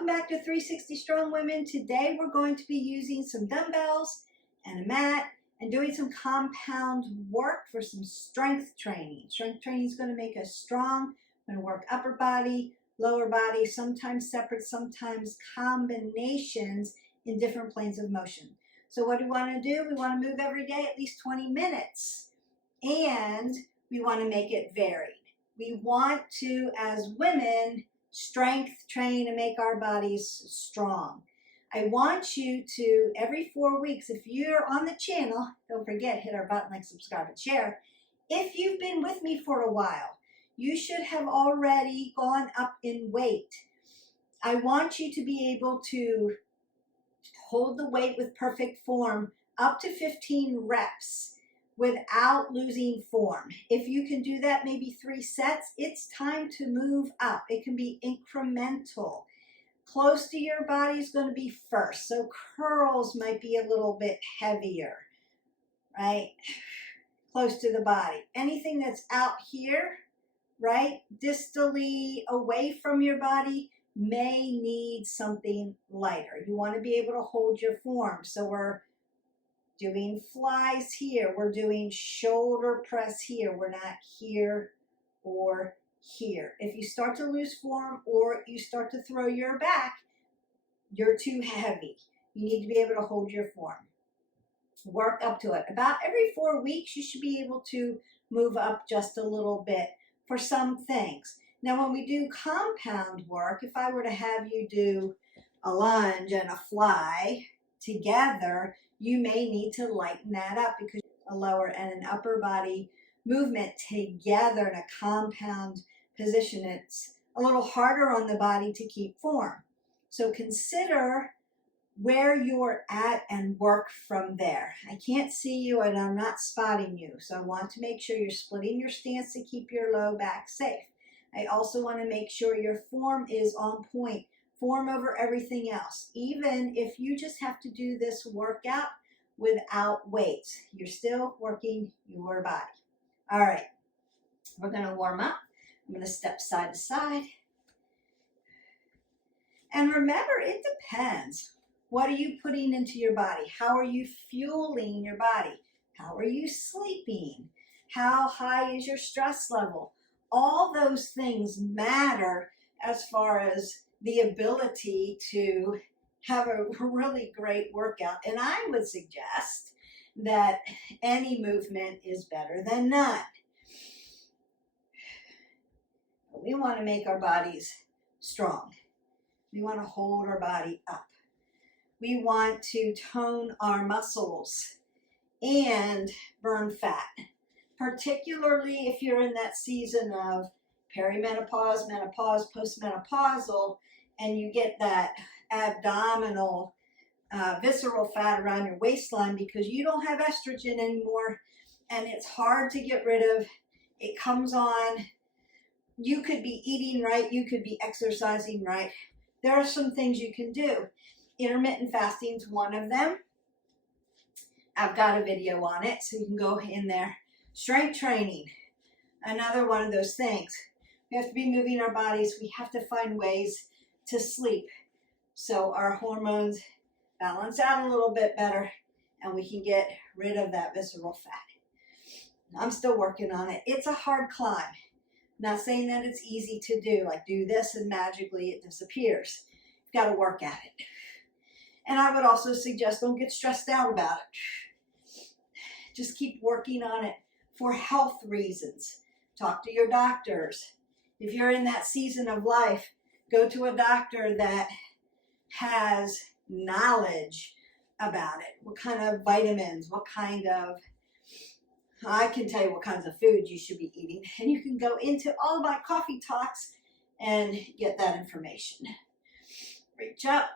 Welcome back to 360 Strong Women. Today we're going to be using some dumbbells and a mat and doing some compound work for some strength training. Strength training is going to make us strong. We're going to work upper body, lower body, sometimes separate, sometimes combinations in different planes of motion. So what do we want to do? We want to move every day at least 20 minutes. And we want to make it varied. We want to, as women, strength train and make our bodies strong. I want you to, every 4 weeks, if you're on the channel, don't forget, hit our button, like, subscribe, and share. If you've been with me for a while, you should have already gone up in weight. I want you to be able to hold the weight with perfect form up to 15 reps without losing form. If you can do that, maybe 3 sets, it's time to move up. It can be incremental. Close to your body is going to be first. So curls might be a little bit heavier, right? Close to the body. Anything that's out here, right, distally away from your body may need something lighter. You want to be able to hold your form. So we're doing flies here. We're doing shoulder press here. We're not here or here. If you start to lose form or you start to throw your back, you're too heavy. You need to be able to hold your form. Work up to it. About every 4 weeks, you should be able to move up just a little bit for some things. Now, when we do compound work, if I were to have you do a lunge and a fly together, you may need to lighten that up because a lower and an upper body movement together in a compound position, it's a little harder on the body to keep form. So consider where you're at and work from there. I can't see you and I'm not spotting you, so I want to make sure you're splitting your stance to keep your low back safe. I also want to make sure your form is on point. Form over everything else. Even if you just have to do this workout without weights, you're still working your body. All right, we're going to warm up. I'm going to step side to side. And remember, it depends. What are you putting into your body? How are you fueling your body? How are you sleeping? How high is your stress level? All those things matter as far as the ability to have a really great workout. And I would suggest that any movement is better than none. We want to make our bodies strong. We want to hold our body up. We want to tone our muscles and burn fat, particularly if you're in that season of perimenopause, menopause, postmenopausal, and you get that abdominal visceral fat around your waistline because you don't have estrogen anymore and it's hard to get rid of. It comes on. You could be eating right. You could be exercising right. There are some things you can do. Intermittent fasting is one of them. I've got a video on it, so you can go in there. Strength training, another one of those things. We have to be moving our bodies. We have to find ways to sleep so our hormones balance out a little bit better and we can get rid of that visceral fat. I'm still working on it. It's a hard climb. Not saying that it's easy to do, like do this and magically it disappears. You've got to work at it. And I would also suggest don't get stressed out about it. Just keep working on it for health reasons. Talk to your doctors. If you're in that season of life, go to a doctor that has knowledge about it. What kind of vitamins, what kind of, I can tell you what kinds of food you should be eating. And you can go into all my coffee talks and get that information. Reach up.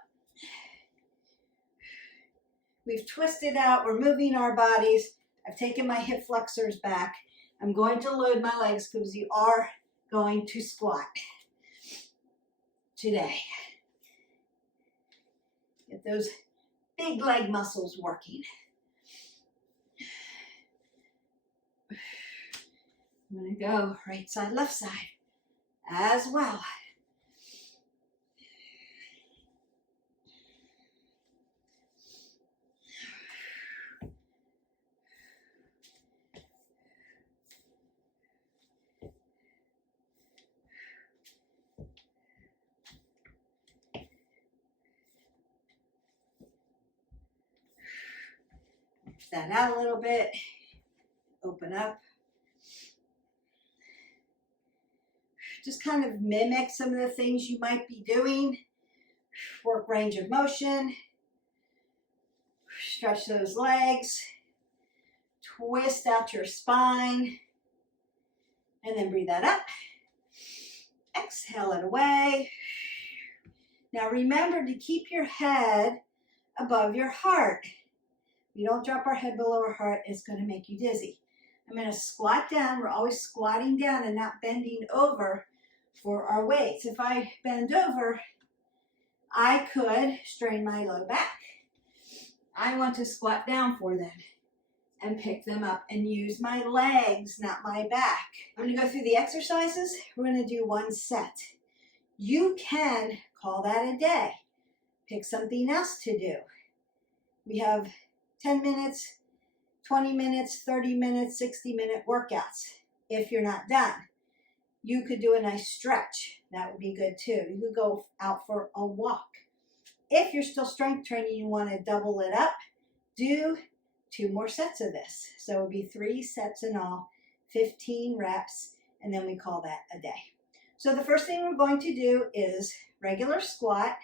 We've twisted out. We're moving our bodies. I've taken my hip flexors back. I'm going to load my legs because you are going to squat today. Get those big leg muscles working. I'm going to go right side, left side as well. that out a little bit. Open up. Just kind of mimic some of the things you might be doing. Work range of motion. Stretch those legs. Twist out your spine. And then breathe that up. Exhale it away. Now remember to keep your head above your heart. If you don't drop our head below our heart, it's going to make you dizzy. I'm going to squat down. We're always squatting down and not bending over for our weights. If I bend over, I could strain my low back. I want to squat down for them and pick them up and use my legs, not my back. I'm going to go through the exercises. We're going to do one set. You can call that a day. Pick something else to do. We have 10 minutes, 20 minutes, 30 minutes, 60-minute workouts. If you're not done, you could do a nice stretch. That would be good too. You could go out for a walk. If you're still strength training, you want to double it up, do 2 more sets of this. So it would be 3 sets in all, 15 reps, and then we call that a day. So the first thing we're going to do is regular squat,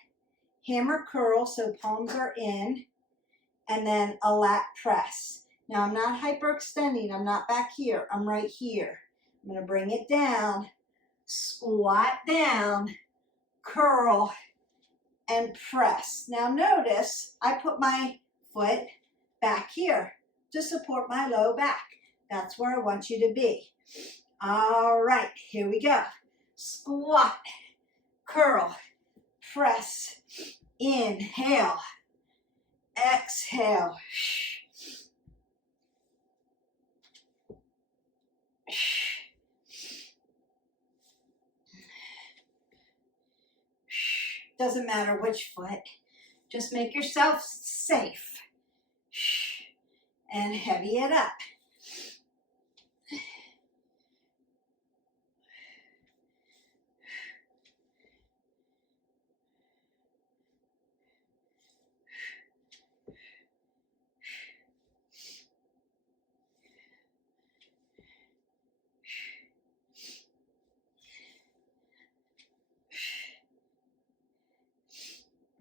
hammer curl, so palms are in, and then a lat press. Now I'm not hyperextending, I'm not back here, I'm right here. I'm going to bring it down, squat down, curl, and press. Now notice I put my foot back here to support my low back. That's where I want you to be. All right, here we go. Squat, curl, press, inhale, exhale. Doesn't matter which foot, just make yourself safe and heavy it up.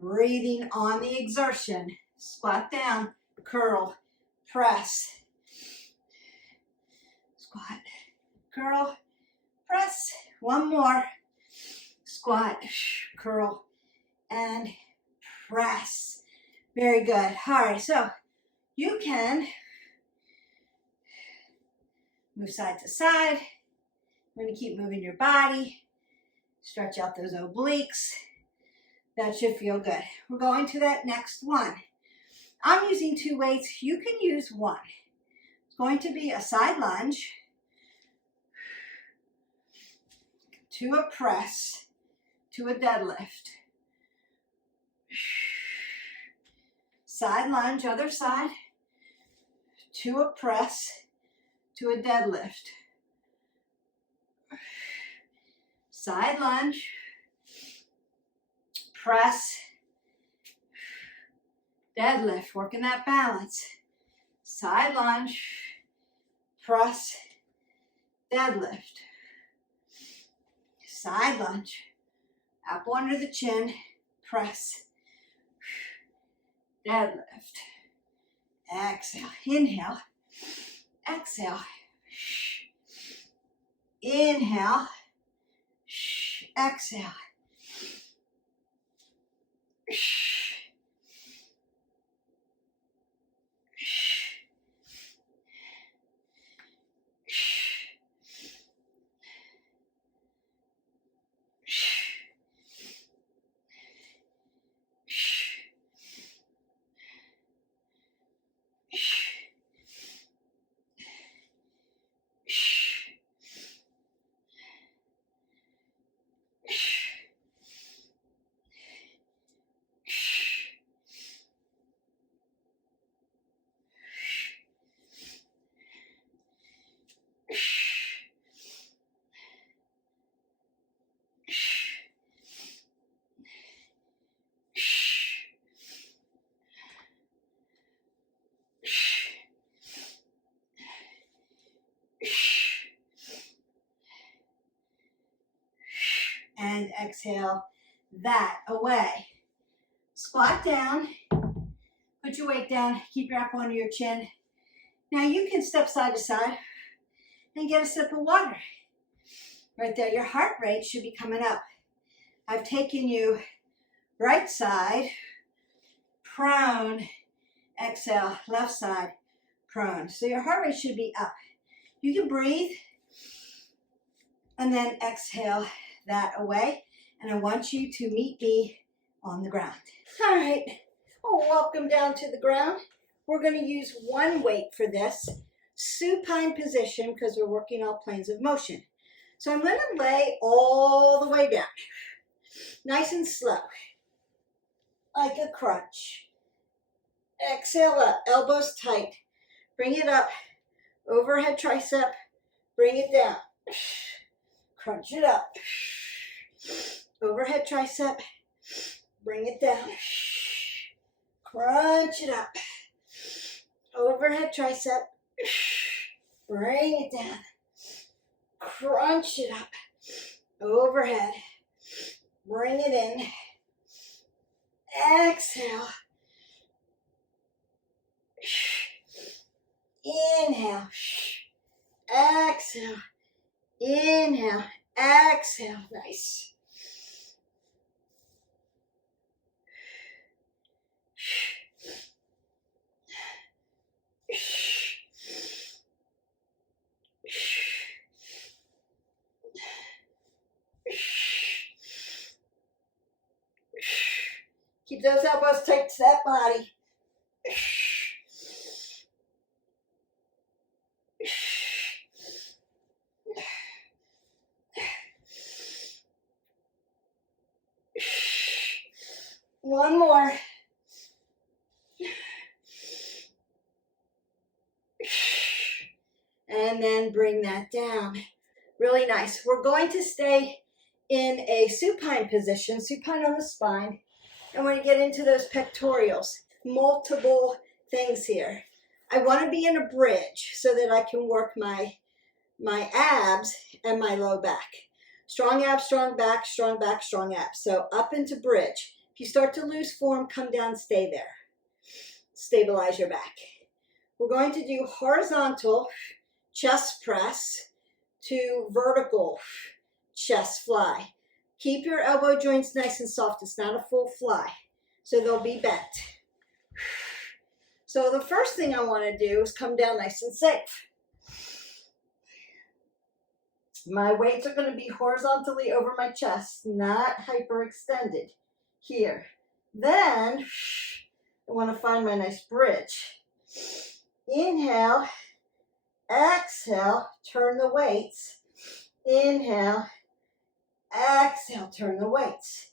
Breathing on the exertion. Squat down, curl, press. Squat, curl, press. One more. Squat, curl, and press. Very good. All right, so you can move side to side. We're going to keep moving your body. Stretch out those obliques. That should feel good. We're going to that next one. I'm using 2 weights. You can use 1. It's going to be a side lunge to a press to a deadlift. Side lunge, other side, to a press to a deadlift. Side lunge, press, deadlift, working that balance. Side lunge, press, deadlift. Side lunge, apple under the chin, press, deadlift. Exhale, inhale, exhale. Inhale, exhale. exhale that away. Squat down, put your weight down, keep your elbow under your chin. Now you can step side to side and get a sip of water. Right there, your heart rate should be coming up. I've taken you right side, prone, exhale, left side, prone. So your heart rate should be up. You can breathe and then exhale that away. And I want you to meet me on the ground. All right, well, welcome down to the ground. We're going to use one weight for this, supine position, because we're working all planes of motion. So I'm going to lay all the way down, nice and slow, like a crunch. Exhale up, elbows tight. Bring it up, overhead tricep, bring it down. Crunch it up. Overhead tricep, bring it down. Crunch it up. Overhead tricep, bring it down. Crunch it up. Overhead, bring it in. Exhale. Inhale. Exhale. Inhale. Exhale. Nice. Keep those elbows tight to that body. One more. And then bring that down. Really nice. We're going to stay in a supine position, supine on the spine. And when you get into those pectorials, multiple things here. I want to be in a bridge so that I can work my abs and my low back. Strong abs, strong back, strong back, strong abs. So up into bridge. If you start to lose form, come down, stay there. Stabilize your back. We're going to do horizontal chest press to vertical chest fly. Keep your elbow joints nice and soft. It's not a full fly, so they'll be bent. So the first thing I want to do is come down nice and safe. My weights are going to be horizontally over my chest, not hyperextended here. Then I want to find my nice bridge. Inhale, exhale, turn the weights. Inhale, exhale, turn the weights.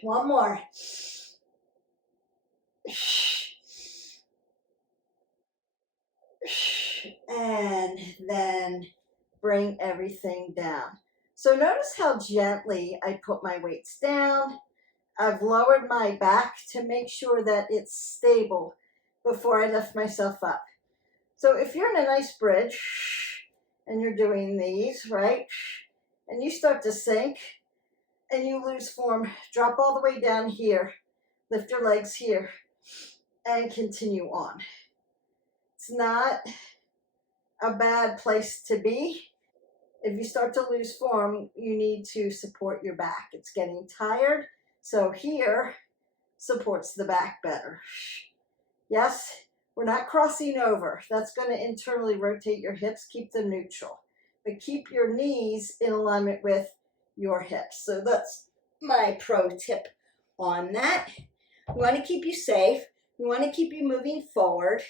One more. And then bring everything down. So notice how gently I put my weights down. I've lowered my back to make sure that it's stable before I lift myself up. So if you're in a nice bridge and you're doing these, right? and you start to sink and you lose form. Drop all the way down here. Lift your legs here and continue on. It's not a bad place to be. If you start to lose form, you need to support your back. It's getting tired, so here supports the back better. Yes, we're not crossing over. That's going to internally rotate your hips, keep them neutral. But keep your knees in alignment with your hips. So that's my pro tip on that. We want to keep you safe. We want to keep you moving forward.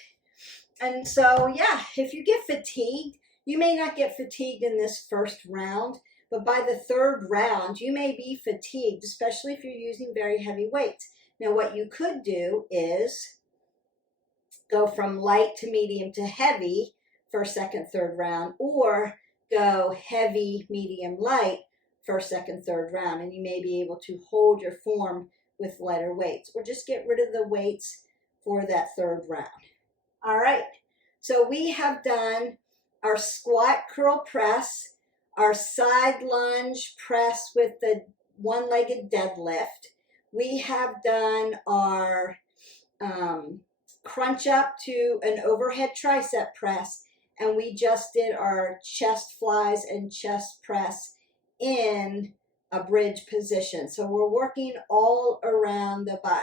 And so, yeah, if you get fatigued, you may not get fatigued in this first round, but by the third round, you may be fatigued, especially if you're using very heavy weights. Now, what you could do is go from light to medium to heavy first, second, third round, or go heavy, medium, light first, second, third round, and you may be able to hold your form with lighter weights, or just get rid of the weights for that third round. All right, so we have done our squat curl press, our side lunge press with the one-legged deadlift. We have done our crunch up to an overhead tricep press, and we just did our chest flies and chest press in a bridge position. So we're working all around the body.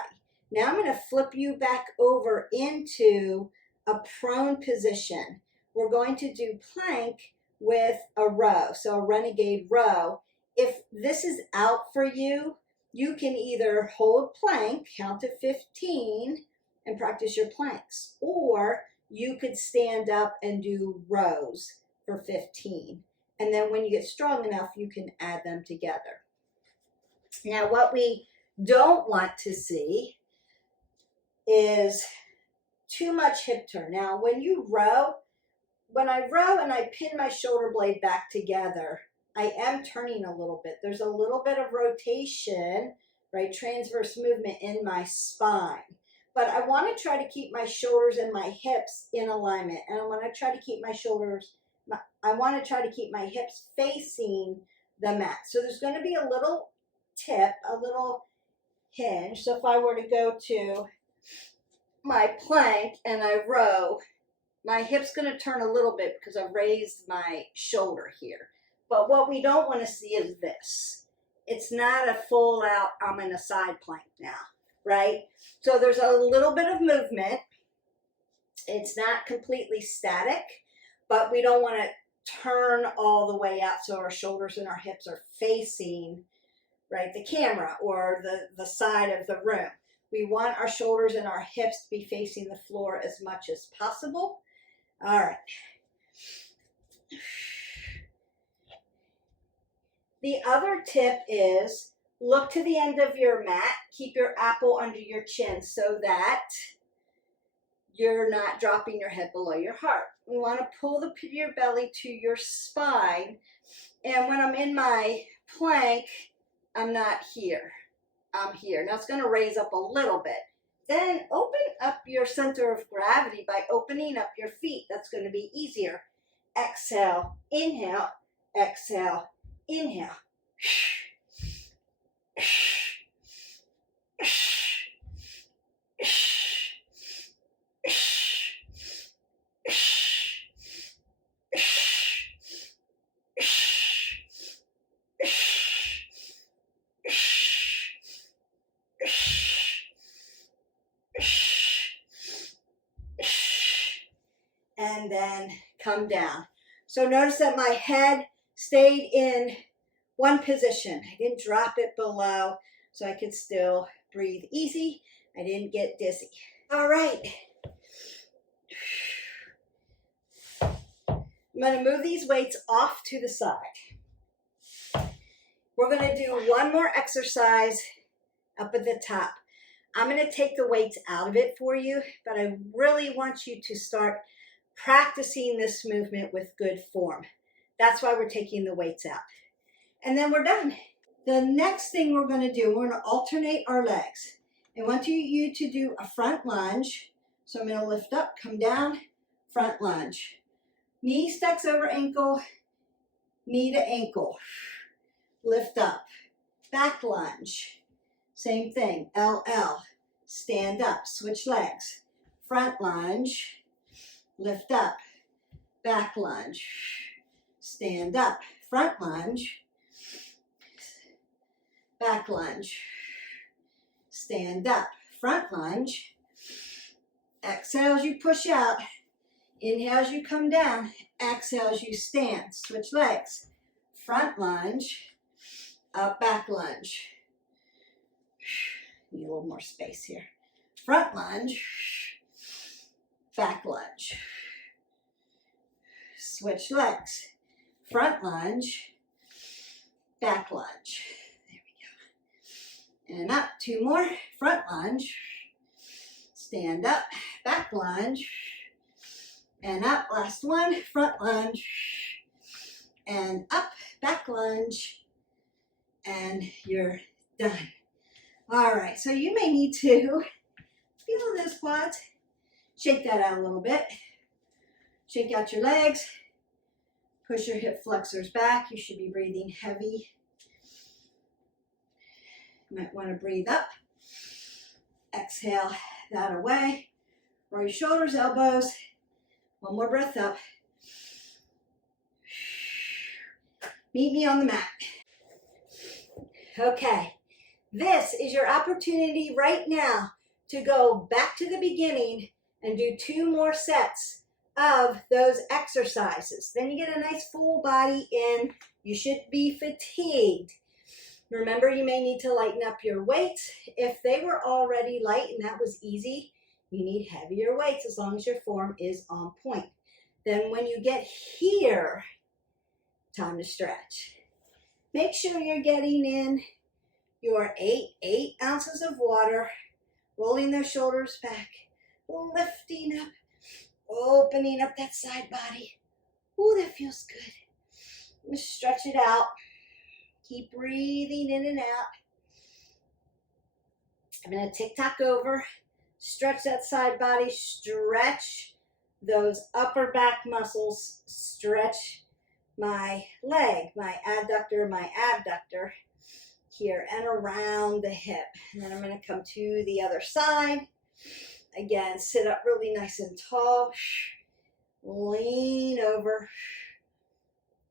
Now I'm going to flip you back over into a prone position. We're going to do plank with a row, so a renegade row. If this is out for you, you can either hold plank, count to 15, and practice your planks, or you could stand up and do rows for 15. And then when you get strong enough, you can add them together. Now, what we don't want to see is too much hip turn. Now, when I row and I pin my shoulder blade back together, I am turning a little bit. There's a little bit of rotation, right, transverse movement in my spine. But I want to try to keep my shoulders and my hips in alignment. And I want to try to keep my hips facing the mat. So there's going to be a little tip, a little hinge. So if I were to go to my plank and I row, my hip's going to turn a little bit because I've raised my shoulder here. But what we don't want to see is this. It's not a full out, I'm in a side plank now, right? So there's a little bit of movement. It's not completely static, but we don't want to turn all the way out so our shoulders and our hips are facing, right, the camera or the side of the room. We want our shoulders and our hips to be facing the floor as much as possible. All right. The other tip is look to the end of your mat. Keep your apple under your chin so that you're not dropping your head below your heart. We want to pull the pit of your belly to your spine. And when I'm in my plank, I'm not here. I'm here. Now it's going to raise up a little bit. Then open up your center of gravity by opening up your feet. That's going to be easier. Exhale, inhale, exhale, inhale. And then come down. So notice that my head stayed in one position. I didn't drop it below, so I could still breathe easy. I didn't get dizzy. All right. I'm going to move these weights off to the side. We're going to do one more exercise up at the top. I'm going to take the weights out of it for you, but I really want you to start practicing this movement with good form. That's why we're taking the weights out. And then we're done. The next thing we're going to do, we're going to alternate our legs. I want you to do a front lunge. So I'm going to lift up, come down, front lunge. Knee stacks over ankle, knee to ankle. lift up, back lunge, same thing, LL, stand up, switch legs, front lunge, lift up, back lunge, stand up, front lunge, back lunge, stand up, front lunge, exhale as you push out, inhale as you come down, exhale as you stand, switch legs, front lunge, up, back lunge, need a little more space here, front lunge, back lunge, switch legs, front lunge, back lunge, there we go, and up, two more, front lunge, stand up, back lunge, and up, last one, front lunge, and up, back lunge, and you're done. All right, so you may need to feel those quads, shake that out a little bit, shake out your legs, push your hip flexors back, you should be breathing heavy. You might want to breathe up, exhale that away, roll your shoulders, elbows, one more breath up. Meet me on the mat. Okay, this is your opportunity right now to go back to the beginning and do 2 more sets of those exercises. Then you get a nice full body in. You should be fatigued. Remember, you may need to lighten up your weights. If they were already light and that was easy, you need heavier weights as long as your form is on point. Then when you get here, time to stretch. Make sure you're getting in your 8 ounces of water, rolling those shoulders back, lifting up, opening up that side body. Ooh, that feels good. Just stretch it out. Keep breathing in and out. I'm going to tick-tock over. Stretch that side body. Stretch those upper back muscles. Stretch my leg, my adductor, my abductor here and around the hip. And then I'm going to come to the other side. Again, sit up really nice and tall. Lean over.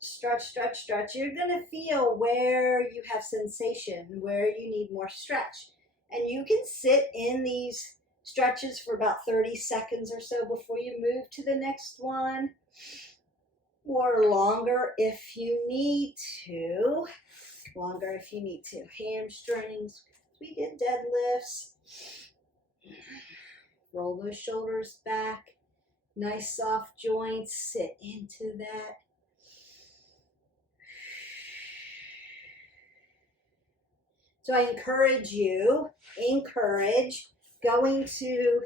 Stretch, stretch, stretch. You're going to feel where you have sensation, where you need more stretch. And you can sit in these stretches for about 30 seconds or so before you move to the next one. Or longer if you need to. Longer if you need to. Hamstrings. We did deadlifts. Roll those shoulders back. Nice soft joints. Sit into that. So I encourage going to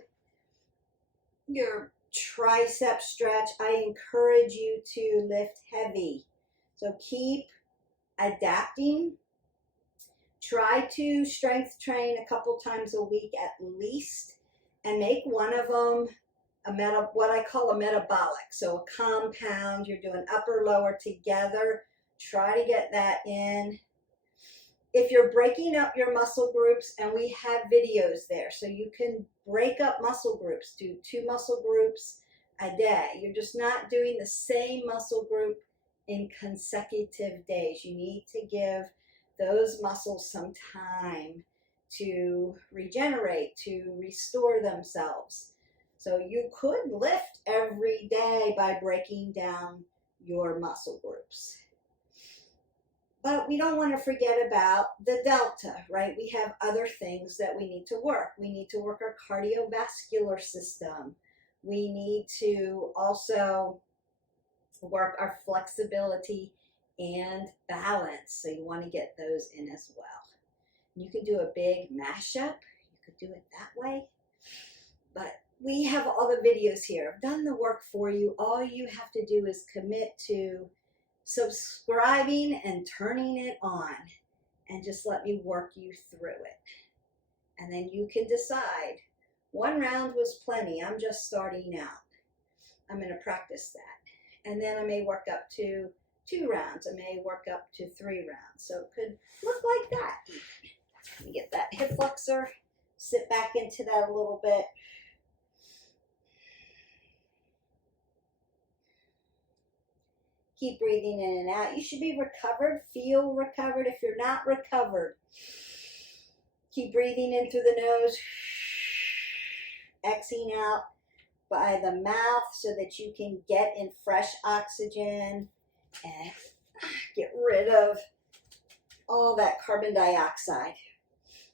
your tricep stretch. I encourage you to lift heavy. So keep adapting. Try to strength train a couple times a week at least, and make one of them what I call a metabolic. So a compound, you're doing upper lower together. Try to get that in. If you're breaking up your muscle groups, and we have videos there, so you can break up muscle groups, do 2 muscle groups a day. You're just not doing the same muscle group in consecutive days. You need to give those muscles some time to regenerate, to restore themselves. So you could lift every day by breaking down your muscle groups. But we don't want to forget about the delta, right? We have other things that we need to work. We need to work our cardiovascular system. We need to also work our flexibility and balance. So you want to get those in as well. You could do a big mashup. You could do it that way. But we have all the videos here. I've done the work for you. All you have to do is commit to subscribing and turning it on, and just let me work you through it. And then you can decide, 1 round was plenty. I'm just starting out. I'm going to practice that. And then I may work up to 2 rounds. I may work up to 3 rounds. So it could look like that. Let me get that hip flexor, sit back into that a little bit. Keep breathing in and out. You should be recovered, feel recovered. If you're not recovered, keep breathing in through the nose, exhaling out by the mouth so that you can get in fresh oxygen and get rid of all that carbon dioxide.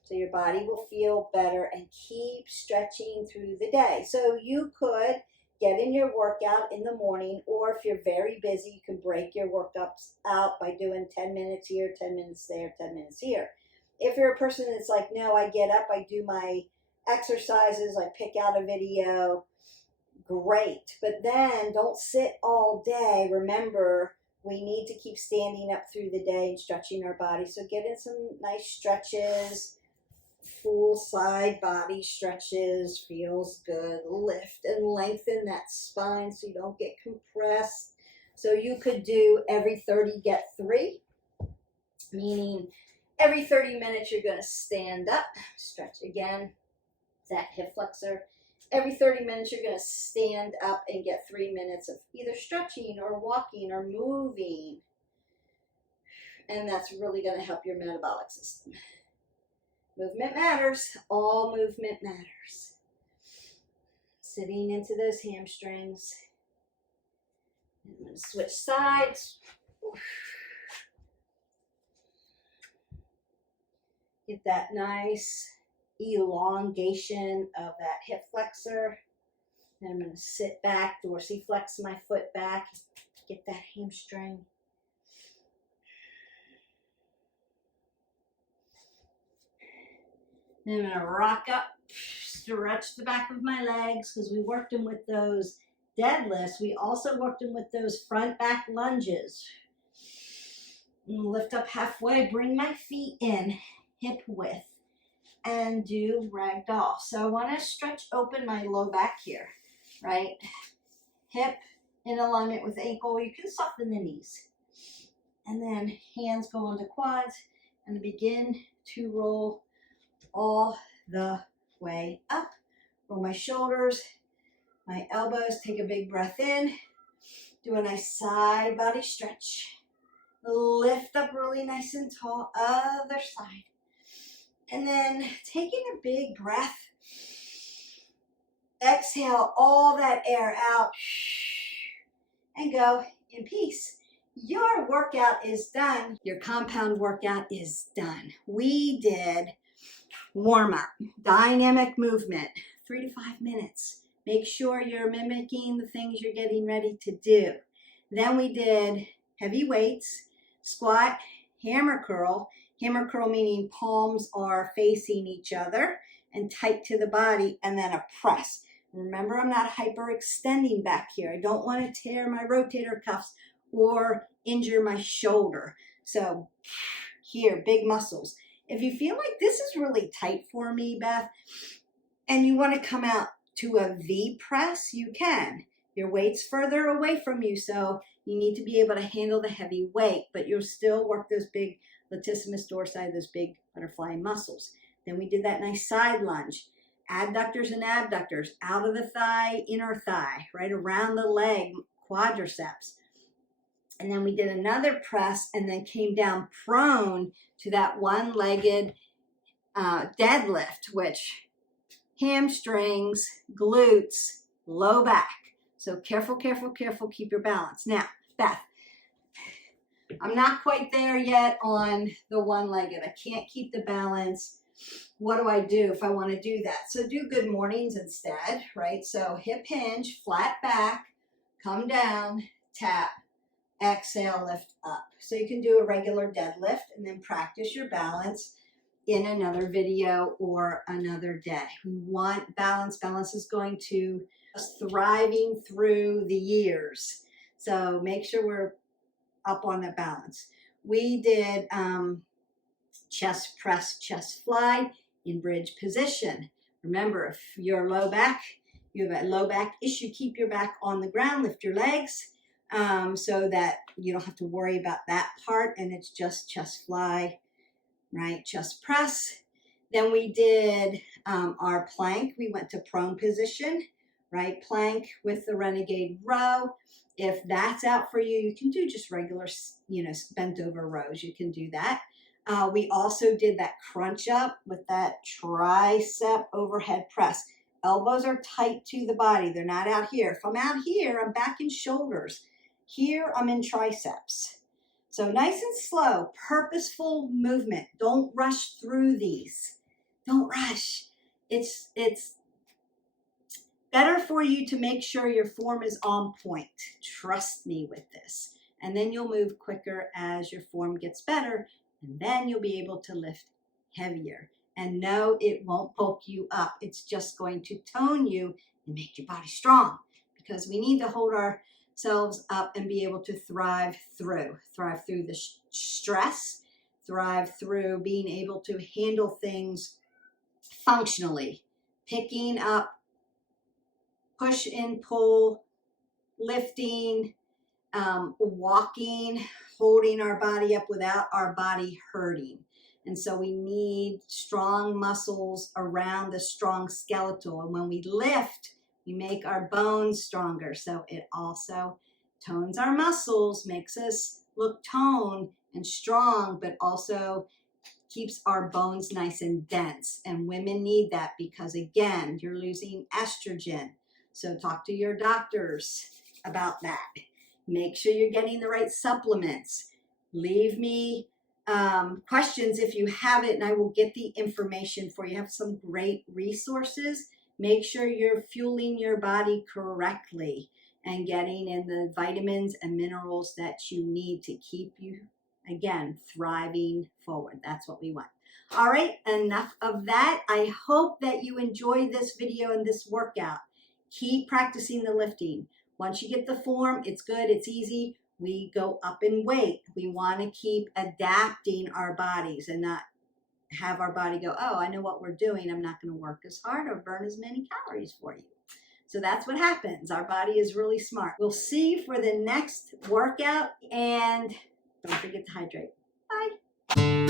So your body will feel better, and keep stretching through the day. So you could get in your workout in the morning, or if you're very busy, you can break your workups out by doing 10 minutes here, 10 minutes there, 10 minutes here. If you're a person that's like, no, I get up, I do my exercises, I pick out a video, great. But then don't sit all day. Remember, we need to keep standing up through the day and stretching our body. So get in some nice stretches, full side body stretches, feels good. Lift and lengthen that spine so you don't get compressed. So you could do every 30, get 3, meaning every 30 minutes you're going to stand up, stretch again, that hip flexor. Every 30 minutes you're going to stand up and get 3 minutes of either stretching or walking or moving. And that's really going to help your metabolic system. Movement matters. All movement matters. Sitting into those hamstrings. I'm going to switch sides. Get that nice elongation of that hip flexor. And I'm going to sit back, dorsiflex my foot back, get that hamstring. Then I'm going to rock up, stretch the back of my legs, because we worked them with those deadlifts. We also worked them with those front back lunges. Lift up halfway, bring my feet in, hip width, and do ragdoll. So I want to stretch open my low back here, right? Hip in alignment with ankle. You can soften the knees. And then hands go onto quads and begin to roll all the way up. Roll my shoulders, my elbows, take a big breath in. Do a nice side body stretch. Lift up really nice and tall, other side. And then taking a big breath. Exhale all that air out and go in peace. Your workout is done. Your compound workout is done. We did warm up, dynamic movement, 3 to 5 minutes. Make sure you're mimicking the things you're getting ready to do. Then we did heavy weights, squat, hammer curl meaning palms are facing each other and tight to the body, and then a press. Remember, I'm not hyperextending back here. I don't want to tear my rotator cuffs or injure my shoulder. So here, big muscles. If you feel like this is really tight for me, Beth, and you want to come out to a V press, you can. Your weight's further away from you, so you need to be able to handle the heavy weight, but you'll still work those big latissimus dorsi, those big butterfly muscles. Then we did that nice side lunge. Adductors and abductors, out of the thigh, inner thigh, right around the leg, quadriceps. And then we did another press and then came down prone to that one-legged deadlift, which hamstrings, glutes, low back. So careful, careful, careful, keep your balance. Now, Beth, I'm not quite there yet on the one-legged. I can't keep the balance. What do I do if I want to do that? So do good mornings instead, right? So hip hinge, flat back, come down, tap, exhale, lift up. So you can do a regular deadlift and then practice your balance in another video or another day. We want balance. Balance is going to us thriving through the years. So make sure we're up on the balance. We did chest press, chest fly in bridge position. Remember, if you're low back, you have a low back issue, keep your back on the ground, lift your legs, so that you don't have to worry about that part, and it's just chest fly, right? Chest press. Then we did our plank. We went to prone position, right? Plank with the renegade row. If that's out for you, you can do just regular, bent over rows. You can do that. We also did that crunch up with that tricep overhead press. Elbows are tight to the body. They're not out here. If I'm out here, I'm back in shoulders. Here, I'm in triceps. So nice and slow, purposeful movement. Don't rush through these. Don't rush. It's better for you to make sure your form is on point. Trust me with this. And then you'll move quicker as your form gets better, and then you'll be able to lift heavier. And no, it won't bulk you up. It's just going to tone you and make your body strong, because we need to hold ourselves up and be able to thrive through the stress, thrive through being able to handle things functionally, picking up, push and pull, lifting, walking, holding our body up without our body hurting. And so we need strong muscles around the strong skeletal. And when we lift, we make our bones stronger. So it also tones our muscles, makes us look toned and strong, but also keeps our bones nice and dense. And women need that because, again, you're losing estrogen. So talk to your doctors about that. Make sure you're getting the right supplements. Leave me questions if you have it, and I will get the information for you. I have some great resources. Make sure you're fueling your body correctly and getting in the vitamins and minerals that you need to keep you, again, thriving forward. That's what we want. All right, enough of that. I hope that you enjoyed this video and this workout. Keep practicing the lifting. Once you get the form, it's good, it's easy. We go up in weight. We want to keep adapting our bodies and not have our body go, oh, I know what we're doing. I'm not going to work as hard or burn as many calories for you. So that's what happens. Our body is really smart. We'll see you for the next workout, and don't forget to hydrate. Bye.